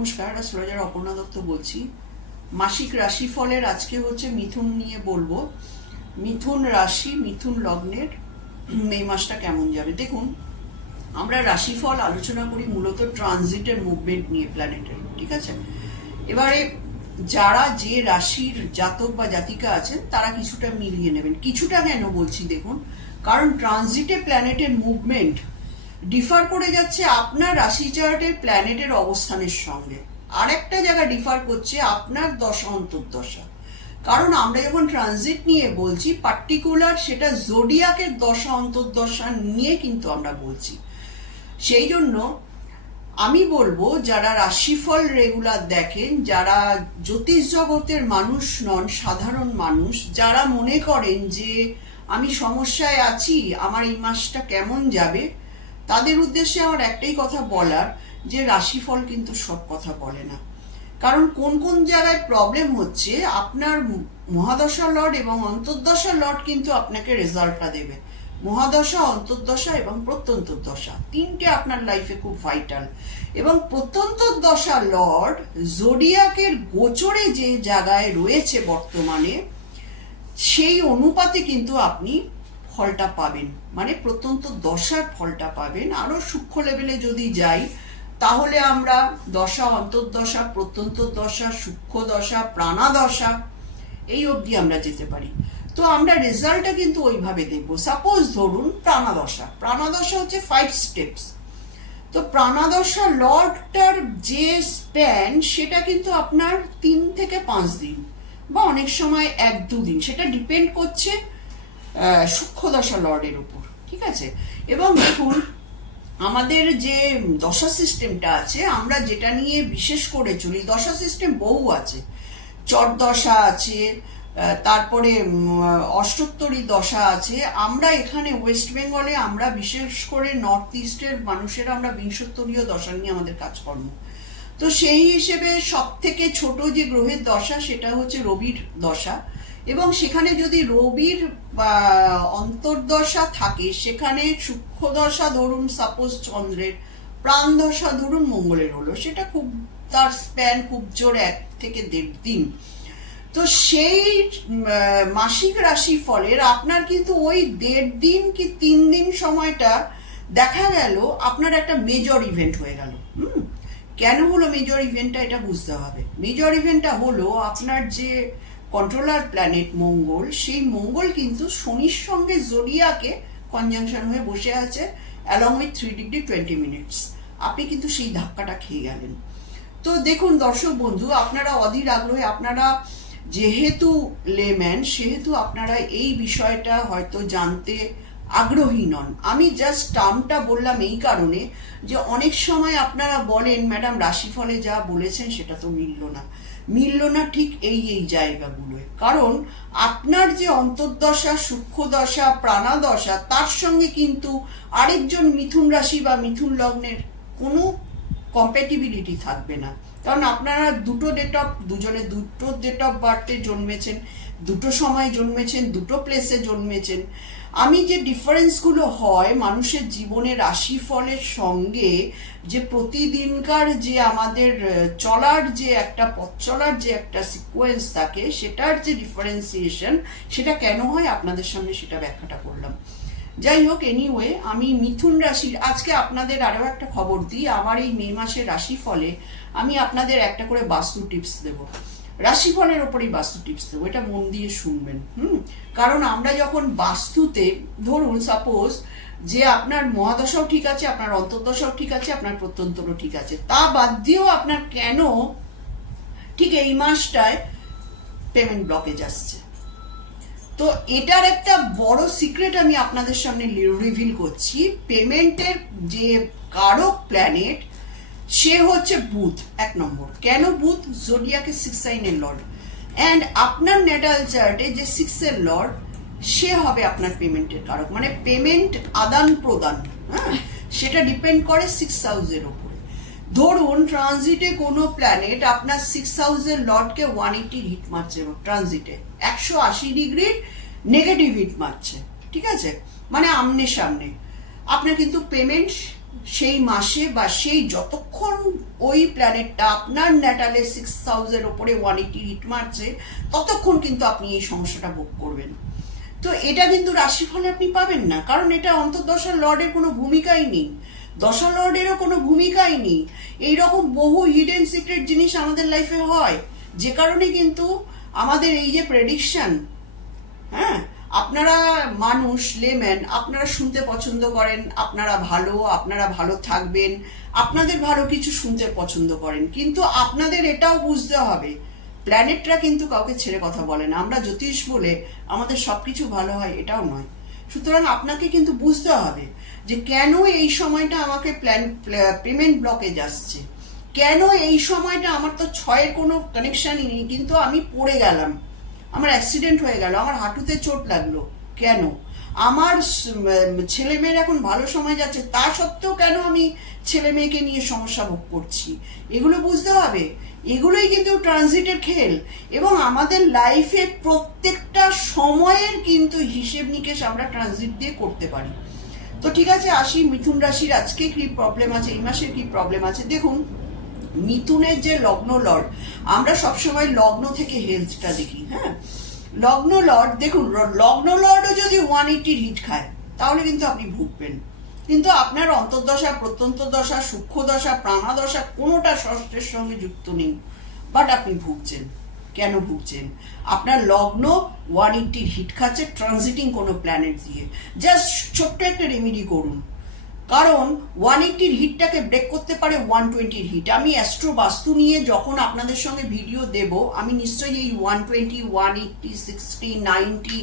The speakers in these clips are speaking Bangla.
নমস্কার সুরাজার অপর্ণা দত্ত বলছি। মাসিক রাশিফলের আজকে হচ্ছে মিথুন নিয়ে বলব। মিথুন রাশি, মিথুন লগ্নের মে মাসটা কেমন যাবে? দেখুন, আমরা রাশিফল আলোচনা করি মূলত ট্রানজিটের মুভমেন্ট নিয়ে প্ল্যানেটের ঠিক আছে? এবারে যারা যে রাশির জাতক বা জাতিকা আছেন, তারা কিছুটা মিলিয়ে নেবেন। কিছুটা কেন বলছি, দেখুন, কারণ ট্রানজিটে, প্ল্যানেটের মুভমেন্ট ডিফার করে যাচ্ছে আপনার রাশি চার্টের প্ল্যানেটের অবস্থানের সঙ্গে। আরেকটা জায়গা ডিফার করছে আপনার দশা অন্তর্দশা। কারণ আমরা যখন ট্রানজিট নিয়ে বলছি পার্টিকুলার সেটা জোডিয়াকের দশা অন্তর্দশা নিয়ে কিন্তু আমরা বলছি। সেই জন্য আমি বলব, যারা রাশিফল রেগুলার দেখেন, যারা জ্যোতিষ জগতের মানুষ নন, সাধারণ মানুষ, যারা মনে করেন যে আমি সমস্যায় আছি, আমার এই মাসটা কেমন যাবে তাদের উদ্দেশ্যে আমার একটাই কথা বলার যে রাশিফল কিন্তু সব কথা বলে না। কারণ কোন কোন জায়গায় প্রবলেম হচ্ছে, আপনার মহাদশা লর্ড এবং অন্তর্দশা লর্ড কিন্তু আপনাকে রেজাল্টটা দেবে। মহাদশা, অন্তর্দশা এবং প্রত্যন্তর দশা তিনটে আপনার লাইফে খুব ভাইটাল এবং প্রত্যন্তর দশা লর্ড জোডিয়াকের গোচরে যে জায়গায় রয়েছে বর্তমানে, সেই অনুপাতে কিন্তু আপনি ফলটা পাবেন। মানে প্রত্যন্ত দশার ফলটা পাবেন। আরও সূক্ষ্ম লেভেলে যদি যাই, তাহলে আমরা দশা, অন্তর্দশা, প্রত্যন্ত দশা, সূক্ষ্ম দশা, প্রাণাদশা, এই অবধি আমরা যেতে পারি। তো আমরা রেজাল্টটা কিন্তু ওইভাবে দেখব। সাপোজ ধরুন প্রাণাদশা। প্রাণাদশা হচ্ছে ফাইভ স্টেপস তো প্রাণাদশা লর্ডটার যে স্প্যান সেটা কিন্তু আপনার তিন থেকে পাঁচ দিন বা অনেক সময় এক দুদিন। সেটা ডিপেন্ড করছে সূক্ষ্মদশা লর্ডের উপর, ঠিক আছে? এবং দেখুন, আমাদের যে দশা সিস্টেমটা আছে, আমরা যেটা নিয়ে বিশেষ করে চলি, দশা সিস্টেম বহু আছে। চট দশা আছে তারপরে অষ্টোত্তরী দশা আছে। আমরা এখানে ওয়েস্ট বেঙ্গলে আমরা বিশেষ করে নর্থ ইস্টের মানুষেরা আমরা বিংশোত্তরীয় দশা নিয়ে আমাদের কাজকর্ম। তো সেই হিসেবে সব থেকে ছোট যে গ্রহের দশা, সেটা হচ্ছে রবির দশা। এবং সেখানে যদি রবির অন্তর্দশা থাকে, সেখানে সূক্ষ্ম দশা ধরুন সাপোজ চন্দ্রের প্রাণ দশা ধরুন, মঙ্গলের হলো, সেটা খুব, তার স্প্যান খুব জোর, এক থেকে দেড় দিন। তো সেই মাসিক রাশি ফলের আপনার কিন্তু ওই দেড় দিন কি তিন দিন সময়টা দেখা গেল, আপনার একটা মেজর ইভেন্ট হয়ে গেল কেন হলো মেজর ইভেন্টটা এটা বুঝতে হবে। মেজর ইভেন্টটা হলো আপনার যে কন্ট্রোলার প্ল্যানেট মঙ্গল সেই মঙ্গল কিন্তু শনির সঙ্গে জোডিয়াকে কনজাংশন হয়ে বসে আছে along with three degree twenty minutes আপনি কিন্তু সেই ধাক্কাটা খেয়ে গেলেন। তো দেখুন দর্শক বন্ধু, আপনারা অধীর আগ্রহে, আপনারা যেহেতু লেম্যান সেহেতু আপনারা এই বিষয়টা হয়তো জানতে আগ্রহী নন। আমি জাস্ট টার্মটা বললাম এই কারণে যে অনেক সময় আপনারা বলেন ম্যাডাম রাশিফলে যা বলেছেন সেটা তো মিলল না। মিলল না ঠিক এই এই জায়গাগুলোয়। কারণ আপনার যে অন্তর্দশা, সূক্ষ্মদশা, প্রাণাদশা, তার সঙ্গে কিন্তু আরেকজন মিথুন রাশি বা মিথুন লগ্নের কোনো কম্প্যাটিবিলিটি থাকবে না। কারণ আপনারা দুটো ডেট অফ দুজনে দুটো ডেট অফ বার্থে জন্মেছেন, দুটো সময় জন্মেছেন, দুটো প্লেসে জন্মেছেন। আমি যে ডিফারেন্সগুলো হয় মানুষের জীবনে রাশিফলের সঙ্গে, যে প্রতিদিনকার যে আমাদের চলার যে একটা পথ চলার যে একটা সিকোয়েন্স থাকে, সেটার যে ডিফারেন্সিয়েশন সেটা কেন হয়? আপনাদের সামনে সেটা ব্যাখ্যাটা করলাম। যাই হোক এনিওয়ে আমি মিথুন রাশির, আজকে আপনাদের আরও একটা খবর দিই। আমার এই মে মাসের রাশিফলে আমি আপনাদের একটা করে বাস্তু টিপস দেব। রাশিফলের ওপরেই বাস্তু টিপস দেবো এটা মন দিয়ে শুনবেন, হুম? কারণ আমরা যখন বাস্তুতে, ধরুন সাপোজ যে আপনার মহাদশাও ঠিক আছে, আপনার অন্তর্দশাও ঠিক আছে, আপনার প্রত্যন্তরও ঠিক আছে, তা বাদ দিয়েও আপনার কেন ঠিক এই মাসটায় পেমেন্ট ব্লকেজ আসছে? তো এটার একটা বড় সিক্রেট আমি আপনাদের সামনে রিভিল করছি পেমেন্টের যে কারক প্ল্যানেট সে হচ্ছে বুধ, এক নম্বর। কেন বুধ? জোডিয়াকে সিক্স সাইনের লর্ড অ্যান্ড আপনার নেটাল চার্টে যে সিক্সের লর্ড সে হবে আপনার পেমেন্টের কারক। মানে পেমেন্ট আদান প্রদান হ্যাঁ? সেটা ডিপেন্ড করে সিক্স হাউসের ওপরে ধরুন ট্রানজিটে কোনো প্ল্যানেট আপনার সিক্স হাউসের লর্ডকে ওয়ান এইটির হিট মারছে ট্রানজিটে একশো আশি ডিগ্রির নেগেটিভ হিট মারছে। ঠিক আছে? মানে আমনে সামনে আপনার কিন্তু পেমেন্ট সেই মাসে বা সেই যতক্ষণ ওই প্ল্যানেটটা আপনার ন্যাটালে সিক্স থাউজেন্ড ওপরে ওয়ান এইটি হিট মারছে, ততক্ষণ কিন্তু আপনি এই সমস্যাটা ভোগ করবেন। তো এটা কিন্তু রাশিফলে আপনি পাবেন না, কারণ এটা অন্তর্দশার লর্ডের কোনো ভূমিকাই নেই। দশা লর্ডেরও কোনো ভূমিকাই নেই। এইরকম বহু হিডেন সিক্রেট জিনিস আমাদের লাইফে হয়, যে কারণে কিন্তু আমাদের এই যে প্রেডিকশন হ্যাঁ আপনারা মানুষ লেম্যান আপনারা শুনতে পছন্দ করেন, আপনারা ভালো আপনারা ভালো থাকবেন, আপনাদের ভালো কিছু শুনতে পছন্দ করেন, কিন্তু আপনাদের এটাও বুঝতে হবে প্ল্যানেটরা কিন্তু কাউকে ছেড়ে কথা বলে না, আমরা জ্যোতিষ বলে আমাদের সবকিছু ভালো হয়, এটাও নয়। সুতরাং আপনাকে কিন্তু বুঝতে হবে যে কেন এই সময়টা আমাকে প্ল্যান পেমেন্ট ব্লকেজ আসছে, কেন এই সময়টা আমার তো ছয়ের কোনো কানেকশানই নেই, কিন্তু আমি পড়ে গেলাম। আমার অ্যাক্সিডেন্ট হয়ে গেল, আমার হাঁটুতে চোট লাগল, কেন? আমার ছেলে মেয়ের এখন ভালো সময় যাচ্ছে, তা সত্ত্বেও কেন আমি ছেলে মেয়েকে নিয়ে সমস্যা ভোগ করছি? এগুলো বুঝতে হবে। এগুলোই কিন্তু ট্রানজিটের খেল। এবং আমাদের লাইফে প্রত্যেকটা সময়ের কিন্তু হিসেব নিকেশ আমরা ট্রানজিট দিয়ে করতে পারি। তো ঠিক আছে, আসি, মিথুন রাশির আজকে কি প্রবলেম আছে, এই মাসের কি প্রবলেম আছে? দেখুন মিথুনের যে লগ্ন লর্ড, আমরা সবসময় লগ্ন থেকে হেলথটা দেখি হ্যাঁ? লগ্ন লর্ড, দেখুন লগ্ন লর্ডও যদি ওয়ান এইটির হিট খায়, তাহলে কিন্তু আপনি ভুগবেন। কিন্তু আপনার অন্তর্দশা প্রত্যন্ত দশা সূক্ষ্ম দশা প্রাণাদশা কোনোটা ষষ্ঠের সঙ্গে যুক্ত নেই। বাট আপনি ভুগছেন। কেন ভুগছেন? আপনার লগ্ন ওয়ান এইটির হিট খাচ্ছে ট্রানজিটিং কোনো প্ল্যানেট দিয়ে। জাস্ট ছোট্ট একটা রেমেডি করুন। কারণ ওয়ান এইটির হিটটাকে ব্রেক করতে পারে ওয়ান টোয়েন্টির হিট। আমি অ্যাস্ট্রো বাস্তু নিয়ে যখন আপনাদের সঙ্গে ভিডিও দেব, আমি নিশ্চয়ই এই one twenty, one eighty, sixty, ninety,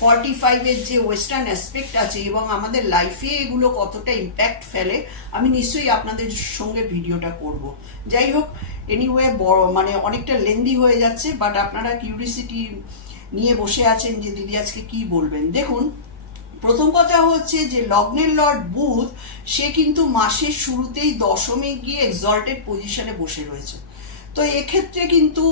forty ফাইভের যে ওয়েস্টার্ন অ্যাসপেক্ট আছে এবং আমাদের লাইফে এগুলো কতটা ইম্প্যাক্ট ফেলে, আমি নিশ্চয়ই আপনাদের সঙ্গে ভিডিওটা করব। যাই হোক এনিওয়ে বড় মানে অনেকটা লেন্দি হয়ে যাচ্ছে বাট আপনারা কিউরিসিটি নিয়ে বসে আছেন যে দিদি আজকে কি বলবেন। দেখুন প্রথম কথা হচ্ছে যে লগ্নের লর্ড বুধ, সে কিন্তু মাসের শুরুতেই দশমে গিয়ে এক্সল্টেড পজিশনে বসে রয়েছে। তো এক্ষেত্রে কিন্তু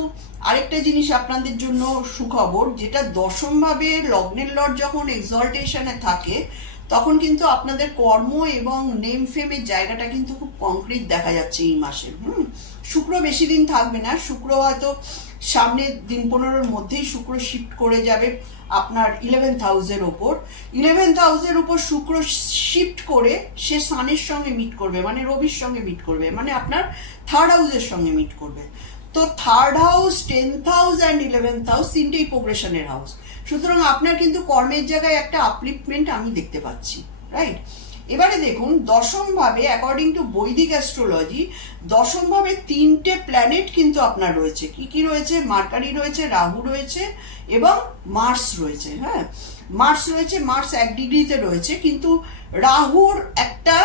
আরেকটা জিনিস আপনাদের জন্য সুখবর, যেটা দশমভাবে লগ্নের লর্ড যখন এক্সল্টেশনে থাকে, তখন কিন্তু আপনাদের কর্ম এবং নেম ফেমের জায়গাটা কিন্তু খুব কংক্রিট দেখা যাচ্ছে এই মাসে, হুম? শুক্র বেশি দিন থাকবে না, শুক্র হয়তো সামনের দিন পনেরোর মধ্যেই শুক্র শিফট করে যাবে। আপনার ইলেভেন হাউসের ওপর ইলেভেন্থ হাউসের ওপর শুক্র শিফট করে সে সানের সঙ্গে মিট করবে মানে রবির সঙ্গে মিট করবে মানে আপনার থার্ড হাউসের সঙ্গে মিট করবে। তো third house tenth house and eleventh house তিনটেই প্রোগ্রেশনের হাউস সুতরাং আপনার কিন্তু কর্মের জায়গায় একটা আপলিফমেন্ট আমি দেখতে পাচ্ছি রাইট এবারে দেখুন দশম ভাবে অ্যাকর্ডিং টু বৈদিক অ্যাস্ট্রোলজি দশম ভাবে তিনটে প্ল্যানেট কিন্তু আপনার রয়েছে। কি কি রয়েছে? মার্কারি রয়েছে, রাহু রয়েছে এবং মার্স রয়েছে হ্যাঁ? মার্স রয়েছে, মার্স এক ডিগ্রিতে রয়েছে, কিন্তু রাহুর একটা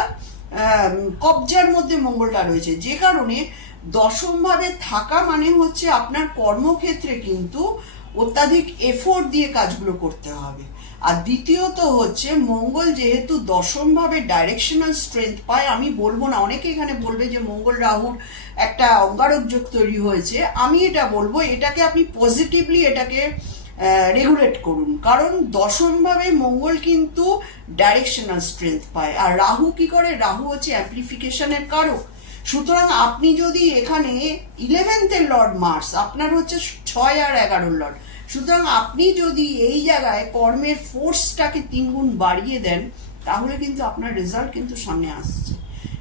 কবজার মধ্যে মঙ্গলটা রয়েছে। যে কারণে দশমভাবে থাকা মানে হচ্ছে আপনার কর্মক্ষেত্রে কিন্তু অত্যাধিক এফোর্ট দিয়ে কাজগুলো করতে হবে। আর দ্বিতীয়ত হচ্ছে মঙ্গল যেহেতু দশমভাবে ডাইরেকশনাল স্ট্রেংথ পায়, আমি বলব না, অনেকে এখানে বলবে যে মঙ্গল রাহুর একটা অঙ্গারক যোগ তৈরি হয়েছে। আমি এটা বলব, এটাকে আপনি পজিটিভলি এটাকে রেগুলেট করুন। কারণ দশমভাবে মঙ্গল কিন্তু ডাইরেকশনাল স্ট্রেংথ পায়। আর রাহু কি করে? রাহু হচ্ছে অ্যাপ্লিফিকেশনের কারক। সুতরাং আপনি যদি এখানে ইলেভেন্থের লর্ড মার্স আপনার হচ্ছে ছয় আর এগারোর লর্ড সুতরাং আপনি যদি এই জায়গায় কর্মের ফোর্সটাকে তিনগুণ বাড়িয়ে দেন, তাহলে কিন্তু আপনার রেজাল্ট কিন্তু সামনে আসছে।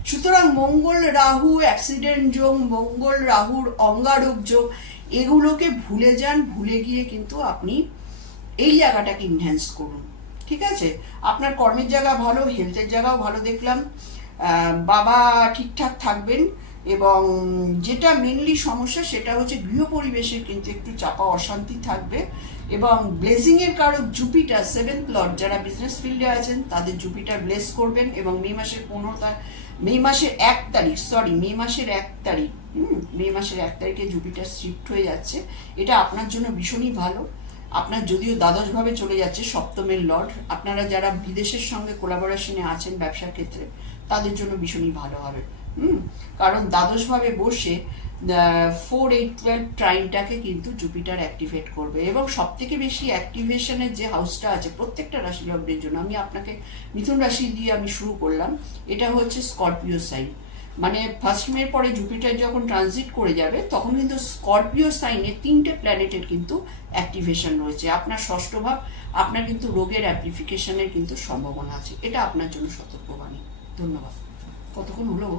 সুতরাং মঙ্গল রাহু অ্যাক্সিডেন্ট যোগ, মঙ্গল রাহুর অঙ্গারক যোগ, এগুলোকে ভুলে যান, ভুলে গিয়ে কিন্তু আপনি এই জায়গাটাকে ইনহ্যান্স করুন। ঠিক আছে? আপনার কর্মের জায়গা ভালো হেলথের জায়গাও ভালো দেখলাম। বাবা ঠিকঠাক থাকবেন এবং যেটা মেনলি সমস্যা সেটা হচ্ছে গৃহ পরিবেশের কিন্তু একটু চাপা অশান্তি থাকবে এবং ব্লেজিং এর কারক জুপিটার সেভেন্থ লর্ড যারা বিজনেস ফিল্ডে আছেন, তাদের জুপিটার ব্লেস করবেন এবং মে মাসের পনেরো মে মাসের এক তারিখ সরি মে মাসের এক তারিখ মে মাসের এক তারিখে জুপিটার শিফট হয়ে যাচ্ছে। এটা আপনার জন্য ভীষণই ভালো। আপনার যদিও দ্বাদশভাবে চলে যাচ্ছে সপ্তমের লর্ড আপনারা যারা বিদেশের সঙ্গে কোলাবোরেশনে আছেন ব্যবসার ক্ষেত্রে তাদের জন্য ভীষণই ভালো হবে। হুম? কারণ দ্বাদশভাবে বসে ফোর এইট টুয়েলভ ট্রাইনটাকে কিন্তু জুপিটার অ্যাক্টিভেট করবে এবং সব থেকে বেশি অ্যাক্টিভেশনের যে হাউসটা আছে, প্রত্যেকটা রাশি লগ্নের জন্য, আমি আপনাকে মিথুন রাশি দিয়ে আমি শুরু করলাম, এটা হচ্ছে স্করপিও সাইন মানে ফার্স্ট মের পরে জুপিটার যখন ট্রানজিট করে যাবে, তখন কিন্তু স্করপিও সাইনে তিনটে প্ল্যানেটের কিন্তু অ্যাক্টিভেশন রয়েছে। আপনার ষষ্ঠ ভাব, আপনার কিন্তু রোগের অ্যাপ্লিফিকেশনের কিন্তু সম্ভাবনা আছে। এটা আপনার জন্য সতর্কবাণী। ধন্যবাদ কতক্ষণ হলো?